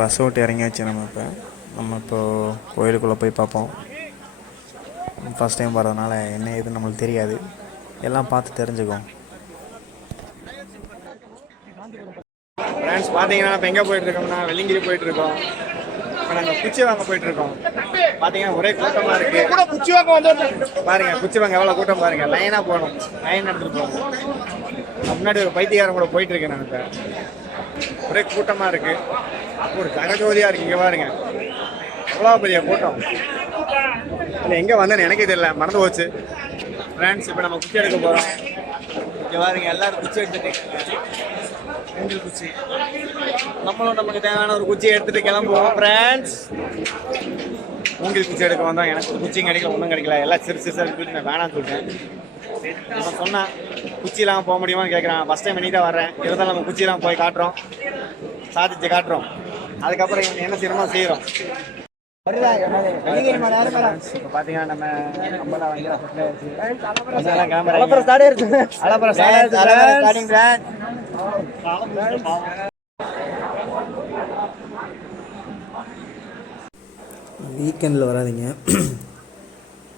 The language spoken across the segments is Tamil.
பஸ் விட்டு இறங்கியாச்சு. நம்ம இப்போது கோயிலுக்குள்ளே போய் பார்ப்போம். ஃபஸ்ட் டைம் வர்றதுனால என்ன ஏதுன்னு நம்மளுக்கு தெரியாது, எல்லாம் பார்த்து தெரிஞ்சுக்குவோம். ஃப்ரெண்ட்ஸ் பார்த்தீங்கன்னா இப்போ எங்கே போயிட்டுருக்கோம்னா வெள்ளிங்கிரி போயிட்டுருக்கோம். இப்போ நாங்கள் குச்சி வாங்க போயிட்டுருக்கோம். பார்த்தீங்கன்னா ஒரே கூட்டமாக இருக்குது. கூட குச்சி வாங்க வந்து பாருங்கள், குச்சி வாங்க எவ்வளோ கூட்டம் பாருங்கள். லைனாக போகணும், லைன் எடுத்துகிட்டு போகணும். முன்னாடி ஒரு பைத்தியக்காரன் கூட போயிட்டுருக்கேன். நான் இப்போ ஒரே கூட்டமாக இருக்குது, ஒரு ஜகஜோதியாக இருக்குது. இங்கே பாருங்க எவ்வளோ பெரிய கூட்டம். இல்லை எங்கே வந்தேன்னு எனக்கே தெரியல, மறந்து போச்சு. ஃப்ரெண்ட்ஸ் இப்போ நம்ம குச்சி எடுக்க போகிறோம். இங்கே பாருங்க எல்லோரும் குச்சி எடுத்துட்டு மூங்கில் குச்சி. நம்மளும் நமக்கு தேவையான ஒரு குச்சியை எடுத்துகிட்டு கிளம்புவோம். ஃப்ரெண்ட்ஸ் மூங்கில் குச்சி எடுக்க வந்தோம். எனக்கு ஒரு குச்சியும் கிடைக்கல, ஒன்றும் கிடைக்கல. எல்லாம் சிறு சொல்லிட்டு நான் வேணான்னு சொல்லிட்டேன். நான் சொன்னேன் குச்சி இல்லாமல் போக முடியுமான்னு கேட்குறான். ஃபஸ்ட் டைம் தான் வர்றேன், இருந்தாலும் நம்ம குச்சி இல்லாமல் போய் காட்டுறோம், சாதிச்சு காட்டுறோம். அதுக்கப்புறம் இவங்க என்ன செய்யணுமோ செய்கிறோம். இப்போ பார்த்தீங்கன்னா நம்ம நம்மளாம் வீக்கெண்டில் வராதிங்க,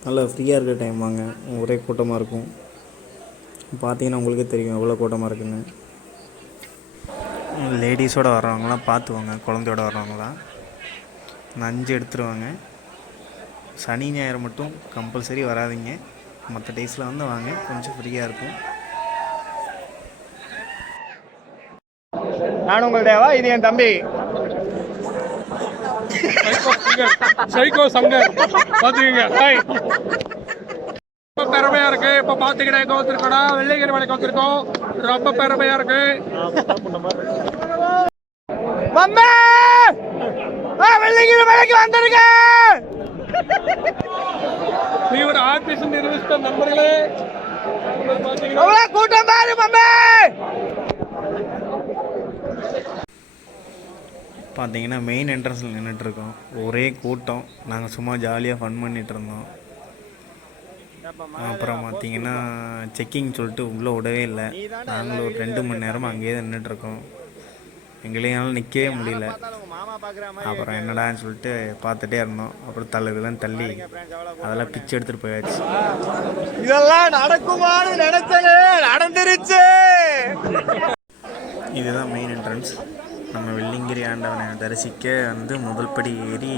நல்லா ஃப்ரீயாக இருக்கிற டைம் வாங்க. ஒரே கூட்டமாக இருக்கும். பார்த்தீங்கன்னா உங்களுக்கே தெரியும் எவ்வளோ கூட்டமாக இருக்குன்னு. லேடிஸோடு வர்றவங்களாம் பார்த்துவாங்க, குழந்தையோட வர்றவங்களாம் நஞ்சு எடுத்துருவாங்க. சனி ஞாயிறு மட்டும் கம்பல்சரி வராதிங்க, மற்ற டேஸில் வந்து வாங்க, கொஞ்சம் ஃப்ரீயாக இருக்கும். நான் உங்கள் தேவா, இது என் தம்பி சைக்கோ சங்கர். பாத்துக்கங்க, ரொம்ப பெருமையா இருக்கு. இப்ப பாத்துக்கிட்டே எங்க வந்திருக்கோம்னா வெள்ளிங்கிரி மலைக்கு வந்திருக்கோம். ரொம்ப பெருமையா இருக்கு. வெள்ளிங்கிரி மலைக்கு வந்திருக்க. நீ ஒரு ஆபீஸ் நிர்வகித்த நண்பர்களே, கூட்டம் பாரு மம்மே. பார்த்தீங்கன்னா மெயின் என்ட்ரன்ஸில் நின்றுட்டுருக்கோம், ஒரே கூட்டம். நாங்கள் சும்மா ஜாலியாக ஃபன் பண்ணிகிட்டு இருந்தோம். அப்புறம் பார்த்தீங்கன்னா செக்கிங் சொல்லிட்டு உள்ளே விடவே இல்லை. நாங்களும் ஒரு 2 மணி நேரமாக அங்கேயே தான் நின்றுட்டுருக்கோம். எங்களையாலும் நிற்கவே முடியல. அப்புறம் என்னடான்னு சொல்லிட்டு பார்த்துட்டே இருந்தோம். அப்புறம் இதெல்லாம் தள்ளி அதெல்லாம் பிச்சு எடுத்துகிட்டு போயாச்சு. இதெல்லாம் நடக்குமாறு நினைச்சது நடந்துருச்சு. இதுதான் மெயின் என்ட்ரன்ஸ். நம்ம வெள்ளிங்கிரி ஆண்டவனை தரிசிக்க வந்து முதல் படி ஏறி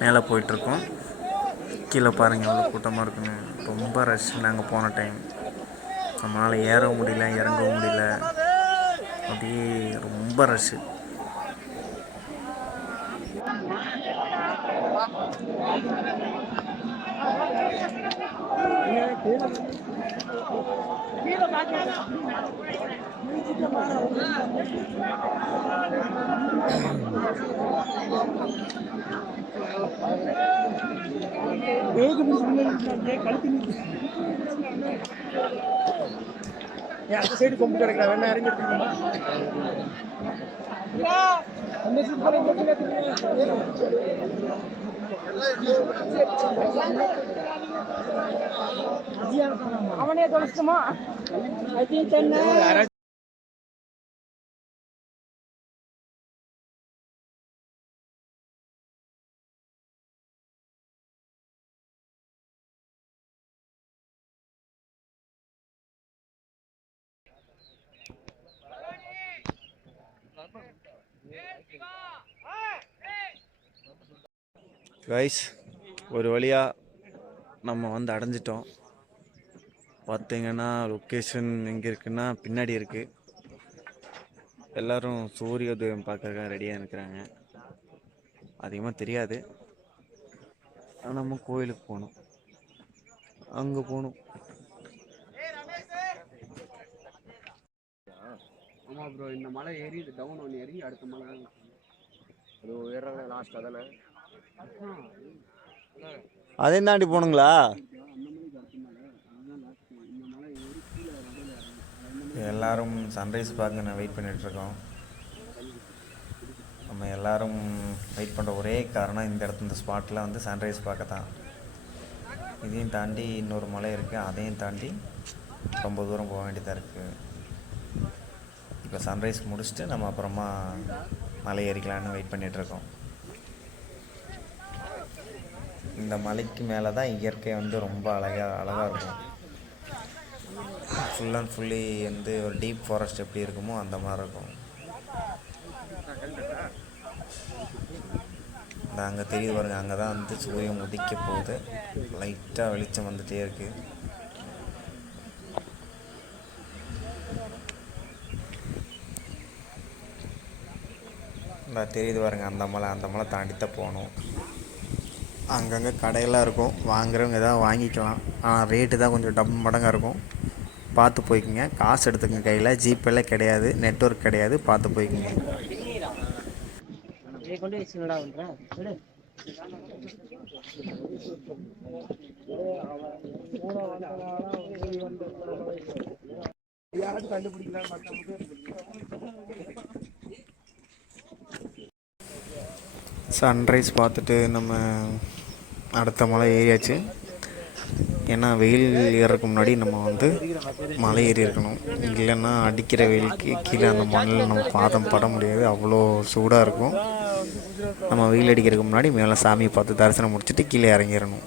மேலே போயிட்டுருக்கோம். கீழே பாருங்கள் எவ்வளோ கூட்டமாக இருக்குன்னு. ரொம்ப ரஷ். நாங்கள் போன டைம் நம்மளால் ஏறவும் முடியல, இறங்கவும் முடியல, அப்படியே ரொம்ப ரஷ்ஷு. அந்த சைடு கொம்பு கிடைக்கிறா, வேணா இறங்கிட்டு அவனே தொலைச்சுமா. கைஸ், ஒரு வழியாக நம்ம வந்து அடைஞ்சிட்டோம். பார்த்தீங்கன்னா லொக்கேஷன் எங்கே இருக்குன்னா பின்னாடி இருக்குது. எல்லோரும் சூரியோதயம் பார்க்கறதுக்காக ரெடியாக இருக்கிறாங்க. அதிகமாக தெரியாது, நம்ம கோயிலுக்கு போகணும், அங்கே போகணும். ஆமா ப்ரோ, இந்த மலை ஏறி டவுன் ஒன்று ஏறி அடுத்த மலை அது ஏறாங்க லாஸ்ட். அதானே அதையும் தாண்டி போகணுங்களா? எல்லோரும் சன்ரைஸ் பார்க்க நான் வெயிட் பண்ணிகிட்ருக்கோம். நம்ம எல்லோரும் வெயிட் பண்ணுற ஒரே காரணம் இந்த இடத்துல இந்த ஸ்பாட்டில் வந்து சன்ரைஸ் பார்க்க தான். இதையும் தாண்டி இன்னொரு மலை இருக்குது, அதையும் தாண்டி ரொம்ப தூரம் போக வேண்டியதாக இருக்குது. இப்போ சன்ரைஸ் முடிச்சுட்டு நம்ம அப்புறமா மலை ஏறிக்கலான்னு வெயிட் பண்ணிகிட்ருக்கோம். இந்த மலைக்கு மேலே தான் இயற்கை வந்து ரொம்ப அழகாக இருக்கும். ஃபுல் அண்ட் ஃபுல்லி வந்து ஒரு டீப் ஃபாரஸ்ட் எப்படி இருக்குமோ அந்த மாதிரி இருக்கும். இந்த அங்கே தெரியுது பாருங்கள், அங்கே தான் வந்து சூரியன் உதிக்க போகுது. லைட்டாக வெளிச்சம் வந்துகிட்டே இருக்குது. இந்த தெரியுது பாருங்கள், அந்த மலை தாண்டி தான் போகணும். அங்கங்கே கடையெல்லாம் இருக்கும், வாங்குறவங்க எதாவது வாங்கிக்கலாம். ஆனால் ரேட்டு தான் கொஞ்சம் டபுள் மடங்காக இருக்கும். பார்த்து போய்க்குங்க, காசு எடுத்துக்கங்க கையில். ஜிபேலாம் கிடையாது, நெட்வொர்க் கிடையாது, பார்த்து போய்க்குங்க. சன்ரைஸ் பார்த்துட்டு நம்ம அடுத்த மலை ஏறியாச்சு. ஏன்னா வெயில் ஏறதுக்கு முன்னாடி நம்ம வந்து மலை ஏறி இருக்கணும். இல்லைன்னா அடிக்கிற வெயிலுக்கு கீழே அந்த மண்ணில் நம்ம பாதம் பட முடியாது, அவ்வளோ சூடாக இருக்கும். நம்ம வெயில் அடிக்கிறதுக்கு முன்னாடி மேலே சாமியை பார்த்து தரிசனம் முடிச்சுட்டு கீழே இறங்கிடணும்.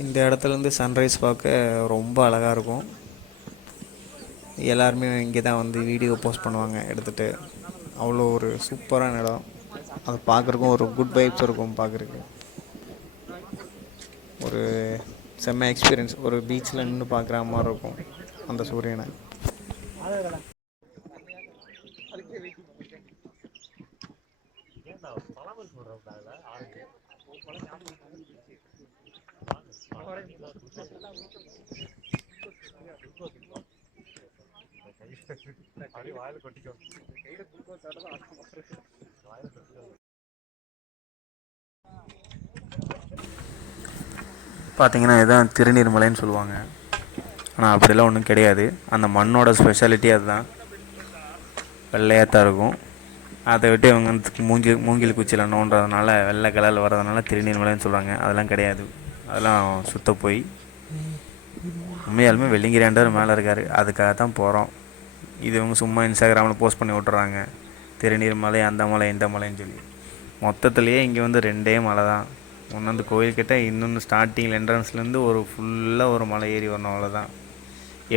இந்த இடத்துலேருந்து சன்ரைஸ் பார்க்க ரொம்ப அழகாக இருக்கும். எல்லாருமே இங்கே தான் வந்து வீடியோ போஸ்ட் பண்ணுவாங்க எடுத்துகிட்டு. அவ்வளோ ஒரு சூப்பரான இடம். அதை பார்க்குறக்கும் ஒரு குட் வைப்ஸ் இருக்கும். பார்க்குறக்கு ஒரு செம்ம எக்ஸ்பீரியன்ஸ். ஒரு பீச்சில் நின்று பார்க்குற மாதிரி இருக்கும் அந்த சூரியனை. பார்த்தீங்கன்னா இதுதான் திருநீர் மலைன்னு சொல்லுவாங்க. ஆனால் அப்படிலாம் ஒன்றும் கிடையாது. அந்த மண்ணோட ஸ்பெஷாலிட்டி அதுதான், வெள்ளையாக தான் இருக்கும். அதை விட்டு இவங்க மூங்கில் குச்சியில் நோண்டுறதுனால வெள்ளை கலரில் வர்றதுனால திருநீர் மலைன்னு சொல்கிறாங்க. அதெல்லாம் கிடையாது, அதெல்லாம் சுத்த போய். உண்மையாலுமே வெள்ளிங்கிரி ஆண்டவர் மேலே இருக்கார், அதுக்காக தான் போகிறோம். இது இவங்க சும்மா இன்ஸ்டாகிராமில் போஸ்ட் பண்ணி விட்டுறாங்க, திருநீர் மலை அந்த மலை இந்த மலைன்னு சொல்லி. மொத்தத்துலேயே இங்கே வந்து 2 மலை தான். ஒன்று வந்து கோயில்கிட்ட, இன்னொன்று ஸ்டார்டிங்கில் என்ட்ரன்ஸ்லேருந்து ஒரு ஃபுல்லாக ஒரு மலை ஏறி வரணும், அவ்வளோதான்.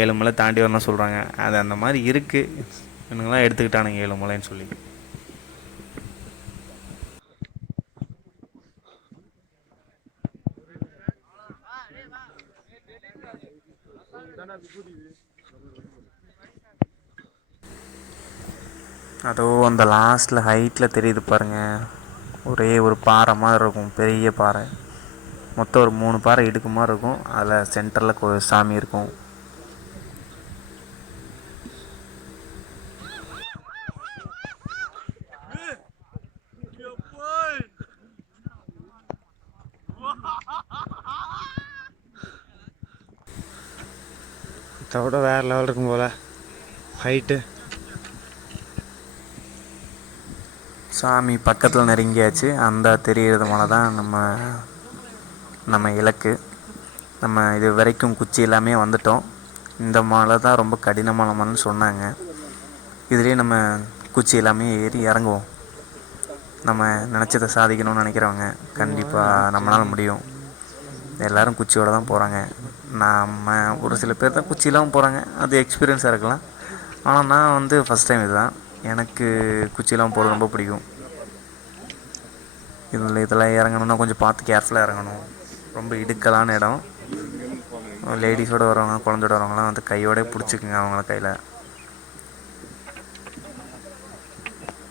7 மலை தாண்டி வரணும்னு சொல்கிறாங்க. அது அந்த மாதிரி இருக்குது. இவங்களாம் எடுத்துக்கிட்டானுங்க 7 மலைன்னு சொல்லி. அதோ அந்த லாஸ்ட்டில் ஹைட்டில் தெரியுது பாருங்கள், ஒரே ஒரு பாறை மாதிரி இருக்கும், பெரிய பாறை. மொத்தம் ஒரு 3 பாறை இடுக்கு மாதிரி இருக்கும். அதில் சென்டரில் சாமி இருக்கும். இதோட வேறு லெவல் இருக்கும் போல் ஹைட்டு. சாமி பக்கத்தில் நெருங்கியாச்சு. அந்த தெரிகிறது மலை தான் நம்ம இலக்கு. நம்ம இது வரைக்கும் குச்சி எல்லாமே வந்துட்டோம். இந்த மலை தான் ரொம்ப கடினமான மலைன்னு சொன்னாங்க. இதுலேயே நம்ம குச்சி எல்லாமே ஏறி இறங்குவோம். நம்ம நினச்சதை சாதிக்கணும்னு நினைக்கிறவங்க கண்டிப்பாக நம்மளால் முடியும். எல்லோரும் குச்சியோடு தான் போகிறாங்க. நம்ம ஒரு சில பேர் தான் குச்சியெல்லாம் போகிறாங்க, அது எக்ஸ்பீரியன்ஸாக இருக்கலாம். ஆனால் நான் வந்து ஃபஸ்ட் டைம் இதுதான். எனக்கு குச்சியெல்லாம் போகிறது ரொம்ப பிடிக்கும். இதெல்லாம் இறங்கணுன்னா கொஞ்சம் பார்த்து கேர்ஃபுல்லாக இறங்கணும். ரொம்ப இடுக்கலான இடம். லேடிஸோடு வரவங்க, குழந்தையோட வரவங்களாம் வந்து கையோடய பிடிச்சிக்குங்க அவங்கள கையில்.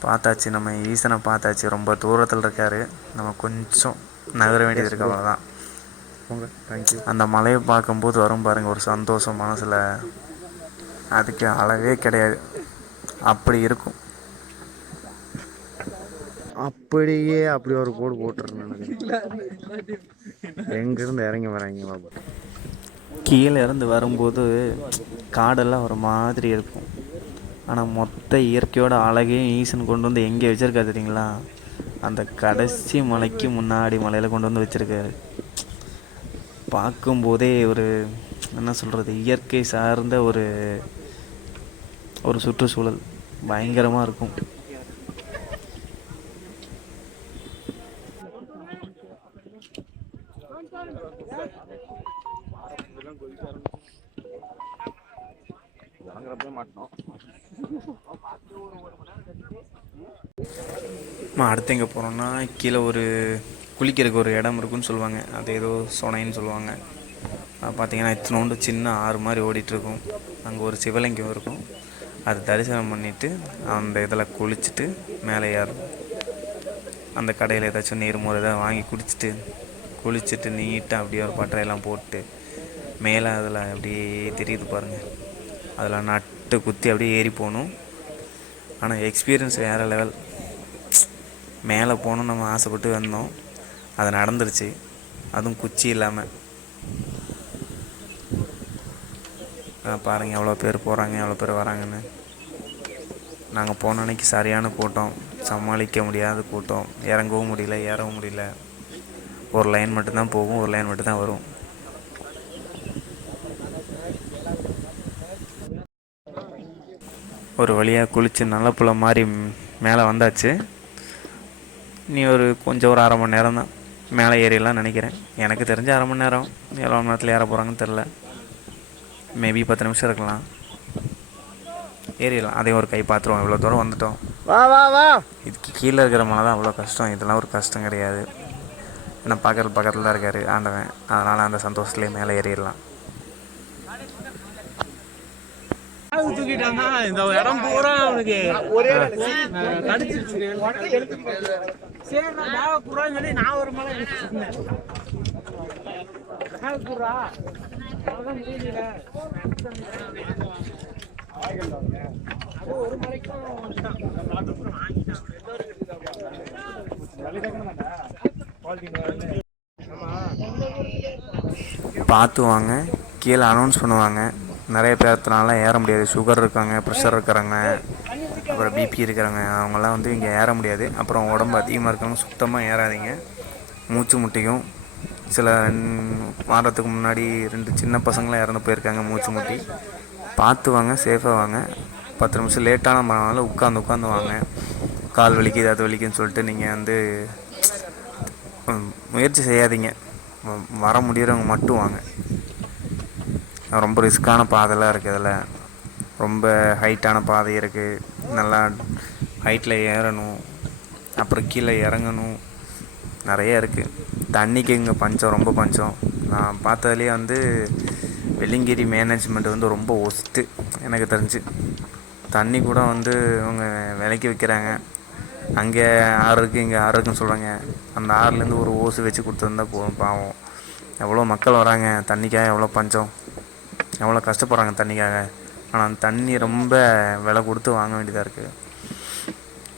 பார்த்தாச்சு, நம்ம ஈசனை பார்த்தாச்சு. ரொம்ப தூரத்தில் இருக்கார், நம்ம கொஞ்சம் நகர வேண்டியது இருக்கு, அவ்வளோதான். தேங்க்யூ. அந்த மலையை பார்க்கும்போது வரும் பாருங்கள் ஒரு சந்தோஷம் மனசில், அதுக்கு அளவே கிடையாது. அப்படி இருக்கும். அப்படியே அப்படி ஒரு கோடு போட்டுருந்தேன். எங்கேருந்து இறங்கி வராங்க பாபா. கீழே இருந்து வரும்போது காடெல்லாம் ஒரு மாதிரி இருக்கும். ஆனால் மொத்த இயற்கையோட அழகையும் ஈசன் கொண்டு வந்து எங்கே வச்சுருக்கா தெரியுங்களா? அந்த கடைசி மலைக்கு முன்னாடி மலையில் கொண்டு வந்து வச்சுருக்காரு. பார்க்கும்போதே ஒரு என்ன சொல்கிறது, இயற்கை சார்ந்த ஒரு ஒரு சுற்றுச்சூழல் பயங்கரமாக இருக்கும். அடுத்து எங்கே போகிறோம்னா, கீழே ஒரு குளிக்கிறதுக்கு ஒரு இடம் இருக்குன்னு சொல்லுவாங்க. அது ஏதோ சொனைன்னு சொல்லுவாங்க. பார்த்தீங்கன்னா இத்தினோண்டு சின்ன ஆறு மாதிரி ஓடிட்டுருக்கும். அங்கே ஒரு சிவலிங்கம் இருக்கும். அது தரிசனம் பண்ணிவிட்டு அந்த இதில் குளிச்சுட்டு மேலே ஏறும். அந்த கடையில் ஏதாச்சும் நீர் மோர் ஏதாவது வாங்கி குளிச்சுட்டு நீட்டாக அப்படியே ஒரு பட்டறையெல்லாம் போட்டு மேலே அதில் அப்படியே தெரியுது பாருங்கள். அதில் நட்டு குத்தி அப்படியே ஏறி போகணும். ஆனால் எக்ஸ்பீரியன்ஸ் வேறு லெவல். மேலே போகணும் நம்ம ஆசைப்பட்டு வந்தோம், அது நடந்துருச்சு. அதுவும் குச்சி இல்லாமல். பாருங்கள் எவ்வளோ பேர் போகிறாங்க, எவ்வளோ பேர் வராங்கன்னு. நாங்கள் போன அன்றைக்கி சரியான கூட்டம், சமாளிக்க முடியாத கூட்டம். இறங்கவும் முடியல, ஏறவும் முடியல. ஒரு லைன் மட்டும்தான் போகும், ஒரு லைன் மட்டும்தான் வரும். ஒரு வழியாக குளித்து நல்ல புள்ள மாதிரி மேலே வந்தாச்சு. நீ கொஞ்சம் அரை மணி நேரம் தான் மேலே ஏறிடலாம் நினைக்கிறேன். எனக்கு தெரிஞ்ச அரை மணி நேரம். எவ்வளோ மணி நேரத்தில் ஏற போகிறாங்கன்னு தெரில. மேபி 10 நிமிஷம் இருக்கலாம். ஏறிடலாம். அதையும் ஒரு கை பார்த்துருவோம். இவ்வளோ தூரம் வந்துட்டோம். வா வா வா. இதுக்கு கீழே இருக்கிற மலை தான் அவ்வளோ கஷ்டம். இதெல்லாம் ஒரு கஷ்டம் கிடையாது. ஏன்னா பக்கத்தில் தான் இருக்கார் ஆண்டவன். அதனால் அந்த சந்தோஷத்துலேயே மேலே ஏறிடலாம். இந்த இடம் பூரா அவனுக்கு ஒரே நான் ஒரு மலை ஒரு மலைக்கும் பார்த்து வாங்க. கீழே அனௌன்ஸ் பண்ணுவாங்க. நிறைய பேர்த்தனால ஏற முடியாது. சுகர் இருக்காங்க, ப்ரெஷர் இருக்கிறாங்க, அப்புறம் பிபி இருக்கிறாங்க. அவங்கெல்லாம் வந்து இங்கே ஏற முடியாது. அப்புறம் உடம்பு அதிகமாக இருக்கிறவங்க சுத்தமாக ஏறாதீங்க. மூச்சு முட்டியும். சில வாரத்துக்கு முன்னாடி 2 சின்ன பசங்களாம் இறந்து போயிருக்காங்க மூச்சு முட்டி. பார்த்து வாங்க, சேஃபாக வாங்க. 10 நிமிஷம் லேட்டான பரவாயில்ல, உட்காந்து வாங்க. கால் வலிக்குது அது வலிக்குன்னு சொல்லிட்டு நீங்கள் வந்து முயற்சி செய்யாதீங்க. வர முடிகிறவங்க மட்டும் வாங்க. ரொம்ப ரிஸ்க்கான பாதைலாம் இருக்குது. அதில் ரொம்ப ஹைட்டான பாதை இருக்குது. நல்லா ஹைட்டில் ஏறணும், அப்புறம் கீழே இறங்கணும். நிறைய இருக்குது. தண்ணிக்கு இங்கே பஞ்சம், ரொம்ப பஞ்சம். நான் பார்த்ததுலேயே வந்து வெள்ளிங்கிரி மேனேஜ்மெண்ட் வந்து ரொம்ப ஒஸ்ட்டு எனக்கு தெரிஞ்சு. தண்ணி கூட வந்து அவங்க விலைக்கு விற்கிறாங்க. அங்கே ஆறு இருக்குது, இங்கே ஆறு இருக்குன்னு சொல்கிறாங்க. அந்த ஆறுலேருந்து ஒரு ஓசு வச்சு கொடுத்துருந்தா போதும். பாவம், எவ்வளோ மக்கள் வராங்க தண்ணிக்காக, எவ்வளோ பஞ்சம், எவ்வளோ கஷ்டப்படுறாங்க தண்ணிக்காக. ஆனால் அந்த தண்ணி ரொம்ப விலை கொடுத்து வாங்க வேண்டியதாக இருக்குது.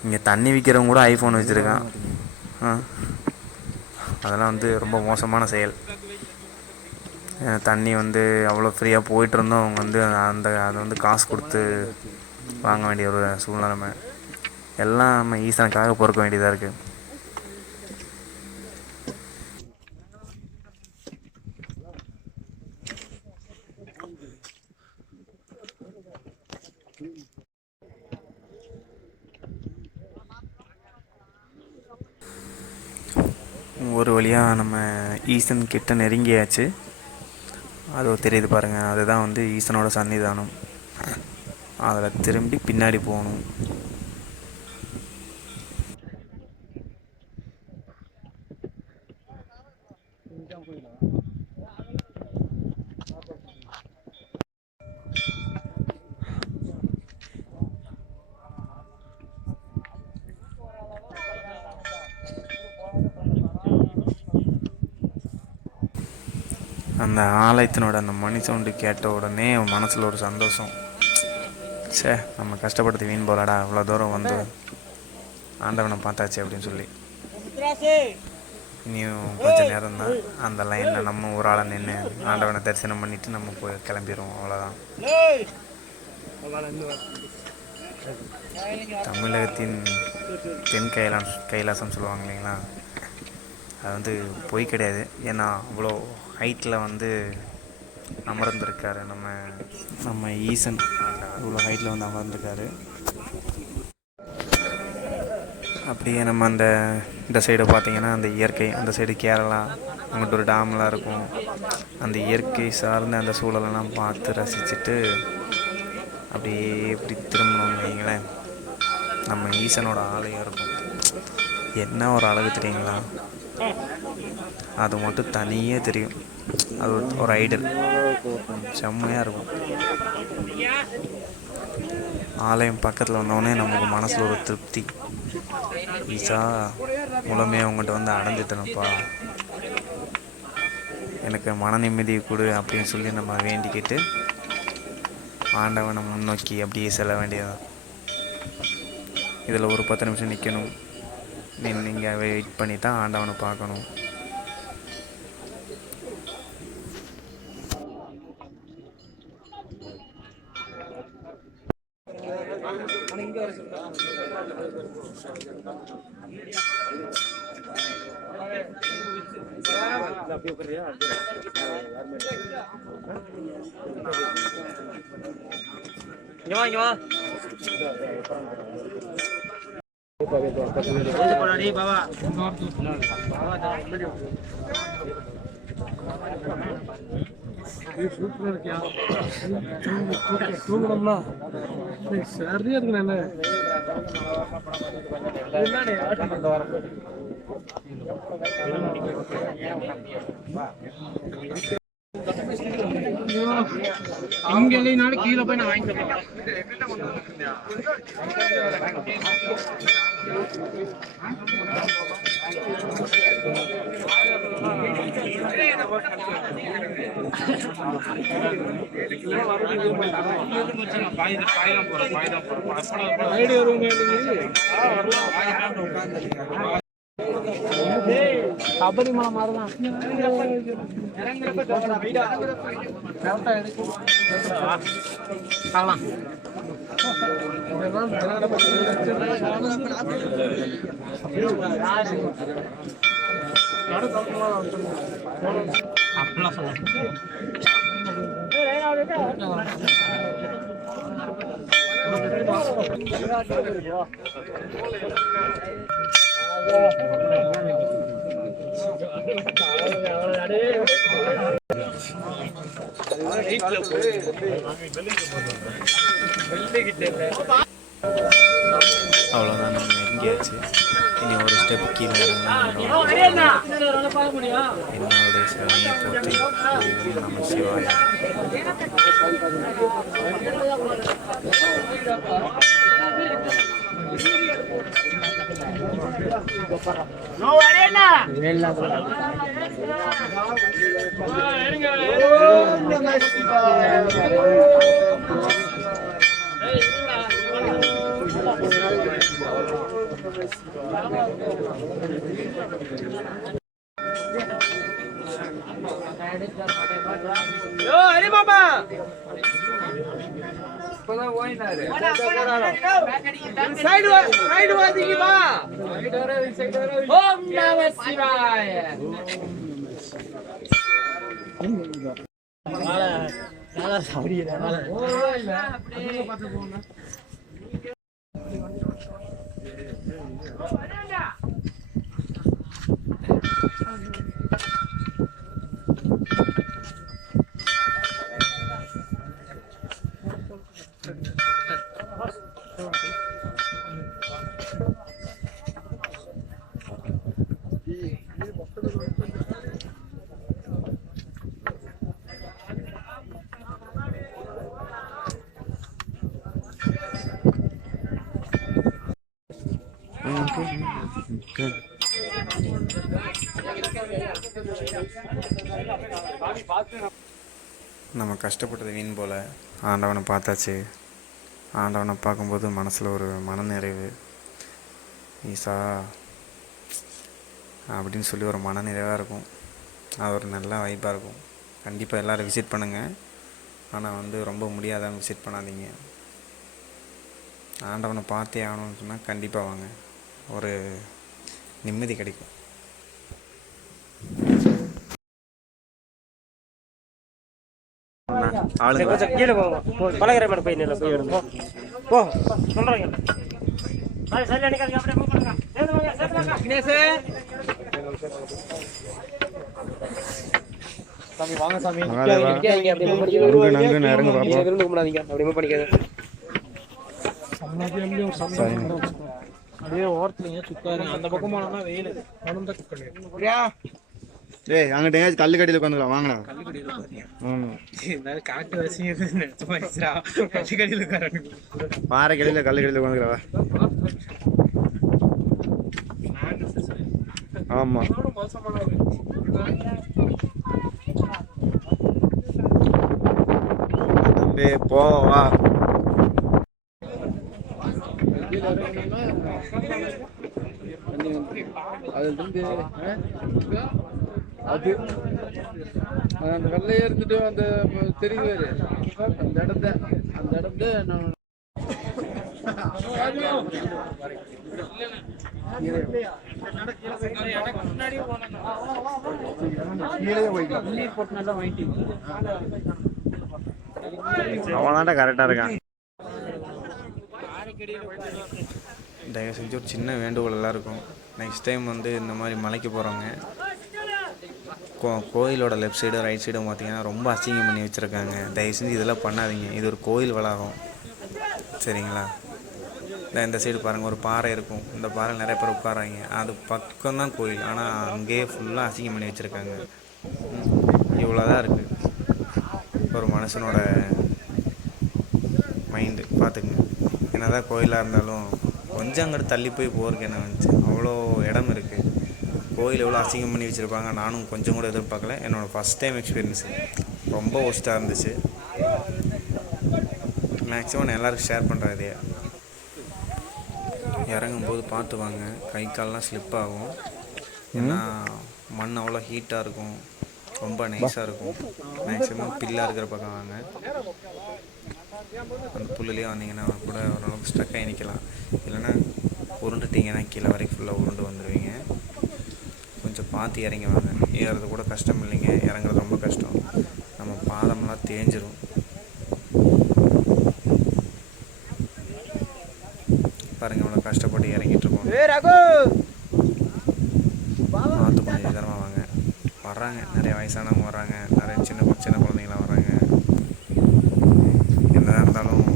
இங்கே தண்ணி விற்கிறவங்க கூட ஐஃபோன் வச்சுருக்கான். அதெல்லாம் வந்து ரொம்ப மோசமான செயல். தண்ணி வந்து அவ்வளோ ஃப்ரீயாக போயிட்டுருந்தோம். அவங்க வந்து அதை வந்து காசு கொடுத்து வாங்க வேண்டிய ஒரு சூழ்நிலைமை. எல்லாம் நம்ம ஈசனுக்காக பொறுக்க வேண்டியதாக இருக்குது. ஒரு வழியாக நம்ம ஈசன் கிட்ட நெருங்கியாச்சு. அது தெரியுது பாருங்கள், அதுதான் வந்து ஈசனோட சன்னிதானம். அதில் திரும்பி பின்னாடி போகணும். அந்த ஆலயத்தினோட அந்த மணி சவுண்டு கேட்ட உடனே மனசில் ஒரு சந்தோஷம். சே, நம்ம கஷ்டப்படுத்தி வீண் போகலடா, இவ்வளோ தூரம் வந்து ஆண்டவனை பார்த்தாச்சு அப்படின்னு சொல்லி. இனியும் கொஞ்சம் நேரம் தான் அந்த லைனில் நம்ம ஒரு ஆளை நின்று ஆண்டவனை தரிசனம் பண்ணிவிட்டு நம்ம போய் கிளம்பிடுவோம். அவ்வளோதான். தமிழகத்தின் தென் கைலாசம் சொல்லுவாங்க இல்லைங்களா, அது வந்து பொய் கிடையாது. ஏன்னா அவ்வளோ ஹைட்டில் வந்து அமர்ந்திருக்காரு நம்ம ஈசன். இவ்வளோ ஹைட்டில் வந்து அமர்ந்திருக்காரு. அப்படியே நம்ம இந்த சைடு பார்த்திங்கன்னா அந்த இயற்கை, அந்த சைடு கேரளா, அங்கிட்ட ஒரு டேம்லாம் இருக்கும். அந்த இயற்கை சார்ந்த அந்த சூழலெல்லாம் பார்த்து ரசிச்சுட்டு அப்படியே இப்படி திரும்பணும்னு வைங்களேன், நம்ம ஈசனோட ஆலயம் இருக்கும். என்ன ஒரு அழகு தெரியுங்களா, அது மட்டும் தனியே தெரியும். அது ஒரு ஐடல், செம்மையாக இருக்கும். ஆலயம் பக்கத்தில் வந்தோடனே நமக்கு மனசில் ஒரு திருப்தி. ஈசா முழுமையாக அவங்ககிட்ட வந்து அடைஞ்சிட்டனப்பா, எனக்கு மன நிம்மதியை கொடு அப்படின்னு சொல்லி நம்ம வேண்டிக்கிட்டு ஆண்டவனை முன்னோக்கி அப்படியே செல்ல வேண்டியதான். இதில் ஒரு 10 நிமிஷம் நிற்கணும். நீங்கள் வெயிட் பண்ணி தான் ஆண்டவனை பார்க்கணும். இங்க வா பாபா. சூப்பரா இருக்கியா? தூங்கணும்னா சரியா இருக்குண்ணே. இங்க இல்லைனாலும் கீழே போய் நான் வாங்கிட்டு சபரிமலை மாதிரிதான். அப்படிலாம் சொல்ல அவ்வளோதான், நம்ம நெருங்கியாச்சு. இனி ஒரு ஸ்டெப் கீழே என்னுடைய சிவனையை போற்றி ஓம் நம சிவாய. ஹரி பாபா சைடு வாதிக்கு வா. ஓம் நம சிவாய. நம்ம கஷ்டப்பட்டது வீண் போல். ஆண்டவனை பார்த்தாச்சு. ஆண்டவனை பார்க்கும்போது மனசில் ஒரு மனநிறைவு. ஈசா அப்படின்னு சொல்லி ஒரு மனநிறைவாக இருக்கும். அது ஒரு நல்ல வைப்பாக இருக்கும். கண்டிப்பாக எல்லோரும் விசிட் பண்ணுங்கள். ஆனால் வந்து ரொம்ப முடியாதவங்க விசிட் பண்ணாதீங்க. ஆண்டவனை பார்த்தே ஆகணும்னு சொன்னால் கண்டிப்பாக வாங்க. ஒரு நிம்மதி கிடைக்கும். ஆளுங்க கீழே போவோம் பழகிற மாதிரி போய் நில்ல போய் எடுங்க போ சொல்றாங்க சரி அடிக்காதீங்க அப்படியே மூவ் பண்ணுங்க சேர்த்துவாங்க தினேஷ் சாமி வாங்க சாமி. நிக்காதீங்க அப்படியே மூவ் பண்ணிக்கங்க நங்கு நெருங்க பாப்போம். விருந்து கும்பிடாதீங்க அப்படியே மூவ் பண்ணிக்கங்க அப்படியே ஓரத்துலங்க சுத்தாரு அந்த பக்கம் போனா வெயில் பணம் குக்கறியா ஏய் அங்கிட்ட எங்கேயாச்சும் கல்லு கடியில் உட்காந்துக்கலாம் வாங்கண்ணா. காட்டு வசிங்க கடியில் பாறை கடியில் கல்லு கடியில் உட்காந்துக்கிறவா. ஆமாம் தம்பி போவா. அது அந்த வெள்ளையே இருந்துட்டு அந்த தெரியுது அந்த இடத்த நான் அவனாண்டா கரெக்டாக இருக்கான். தயவு செஞ்சு ஒரு சின்ன வேண்டுகோள் எல்லாருக்கும், நெக்ஸ்ட் டைம் வந்து இந்த மாதிரி மலைக்கு போகிறவங்க கோயிலோட லெஃப்ட் சைடு ரைட் சைடும் பார்த்திங்கன்னா ரொம்ப அசிங்கம் பண்ணி வச்சுருக்காங்க. தயவு செஞ்சு இதெல்லாம் பண்ணாதீங்க. இது ஒரு கோயில் வளாகம், சரிங்களா? இந்த சைடு பாருங்கள், ஒரு பாறை இருக்கும். இந்த பாறை நிறைய பேர் உட்காராங்க. அது பக்கம்தான் கோயில், ஆனால் அங்கேயே ஃபுல்லாக அசிங்கம் பண்ணி வச்சுருக்காங்க. இவ்வளோதான் இருக்குது ஒரு மனுஷனோட மைண்டு. பார்த்துக்குங்க. என்னதான் கோயிலாக இருந்தாலும் கொஞ்சம் அங்கிட்டு தள்ளி போய் போகிறதுக்கு என்ன வந்துச்சு? அவ்வளோ இடம் இருக்குது. கோயில் எவ்வளோ அசிங்கம் பண்ணி வச்சுருப்பாங்க. நானும் கொஞ்சம் கூட எதிர்பார்க்கல. என்னோடய ஃபஸ்ட் டைம் எக்ஸ்பீரியன்ஸு ரொம்ப ஒஸ்ட்டாக இருந்துச்சு. மேக்ஸிமம் நான் எல்லாருக்கும் ஷேர் பண்ணுறேன். இதையே இறங்கும்போது பார்த்து வாங்க, கை கால்லாம் ஸ்லிப் ஆகும். ஏன்னா மண் அவ்வளோ ஹீட்டாக இருக்கும், ரொம்ப நைஸாக இருக்கும். மேக்ஸிமம் பில்லாக இருக்கிற பக்கம் வாங்க. அந்த புல்லுலேயே வந்தீங்கன்னா கூட ஓரளவுக்கு ஸ்ட்ரக் ஆகி நிற்கலாம். இல்லைன்னா உருண்டுட்டிங்கன்னா கீழே வரைக்கும் ஃபுல்லாக உருண்டு வந்துடுவீங்க. கொஞ்சம் பார்த்து இறங்கி வாங்க. ஏறுறது கூட கஷ்டம் இல்லைங்க, இறங்குறது ரொம்ப கஷ்டம். நம்ம பாதமெல்லாம் தேஞ்சிரும். பாருங்கள் இவ்வளோ கஷ்டப்பட்டு இறங்கிட்டுருக்கோம். பார்த்து கொஞ்சம் இதரமாக வாங்க. வர்றாங்க நிறைய வயசானவங்க வர்றாங்க, நிறைய சின்ன குழந்தைங்களாம் வர்றாங்க. என்னதான் இருந்தாலும்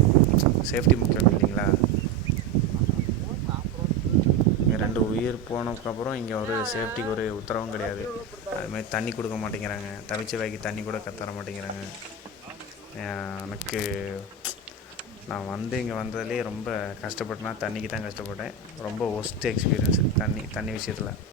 சேஃப்டி முக்கியம் இல்லைங்களா? இங்கே 2 உயிர் போனதுக்கப்புறம் இங்கே ஒரு சேஃப்டிக்கு ஒரு உத்தரவும் கிடையாது. அதுமாதிரி தண்ணி கொடுக்க மாட்டேங்கிறாங்க. தவிச்ச வாய்க்கு தண்ணி கூட தர மாட்டேங்கிறாங்க. எனக்கு நான் இங்கே வந்ததுலேயே ரொம்ப கஷ்டப்பட்டேன்னா தண்ணிக்கு தான் கஷ்டப்பட்டேன். ரொம்ப ஒஸ்ட் எக்ஸ்பீரியன்ஸு தண்ணி விஷயத்தில்.